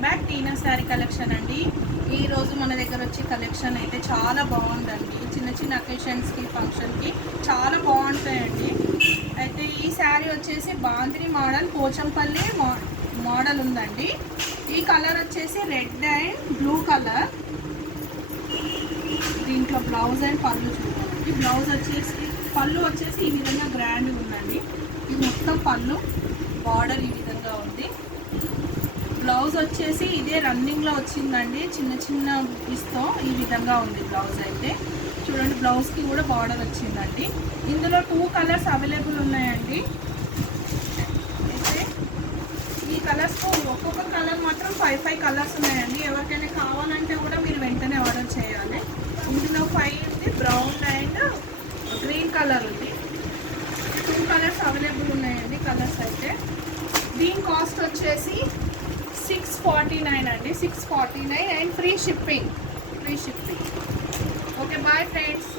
Welcome back టీనా sari collection అండి. ఈరోజు మన దగ్గర వచ్చే కలెక్షన్ అయితే చాలా బాగుందండి. చిన్న చిన్న అకేషన్స్కి ఫంక్షన్కి చాలా బాగుంటాయండి. అయితే ఈ శారీ వచ్చేసి బాందిని మోడల్ పోచంపల్లి మోడల్ ఉందండి. ఈ కలర్ వచ్చేసి రెడ్ అండ్ బ్లూ కలర్. దీంట్లో బ్లౌజ్ అండ్ పళ్ళు చూడండి. పళ్ళు వచ్చేసి ఈ విధంగా గ్రాండ్గా ఉందండి. ఇది మొత్తం పళ్ళు, బార్డర్ ఈ విధంగా ఉంది. బ్లౌజ్ వచ్చేసి ఇదే రన్నింగ్లో వచ్చిందండి. చిన్న చిన్న బుక్స్తో ఈ విధంగా ఉంది బ్లౌజ్ అయితే. చూడండి, బ్లౌజ్కి కూడా బార్డర్ వచ్చిందండి. ఇందులో 2 కలర్స్ అవైలబుల్ ఉన్నాయండి. అయితే ఈ కలర్స్ ఒక్కొక్క కలర్ మాత్రం 5 కలర్స్ ఉన్నాయండి. ఎవరికైనా కావాలంటే కూడా మీరు వెంటనే ఆర్డర్ చేయాలి. ఇందులో 5 ఉంది, బ్రౌన్ అండ్ గ్రీన్ కలర్ ఉంది. 2 కలర్స్ అవైలబుల్ ఉన్నాయండి. కలర్స్ అయితే దీని కాస్ట్ వచ్చేసి 649 అండి. 649 and free shipping. Okay, bye friends.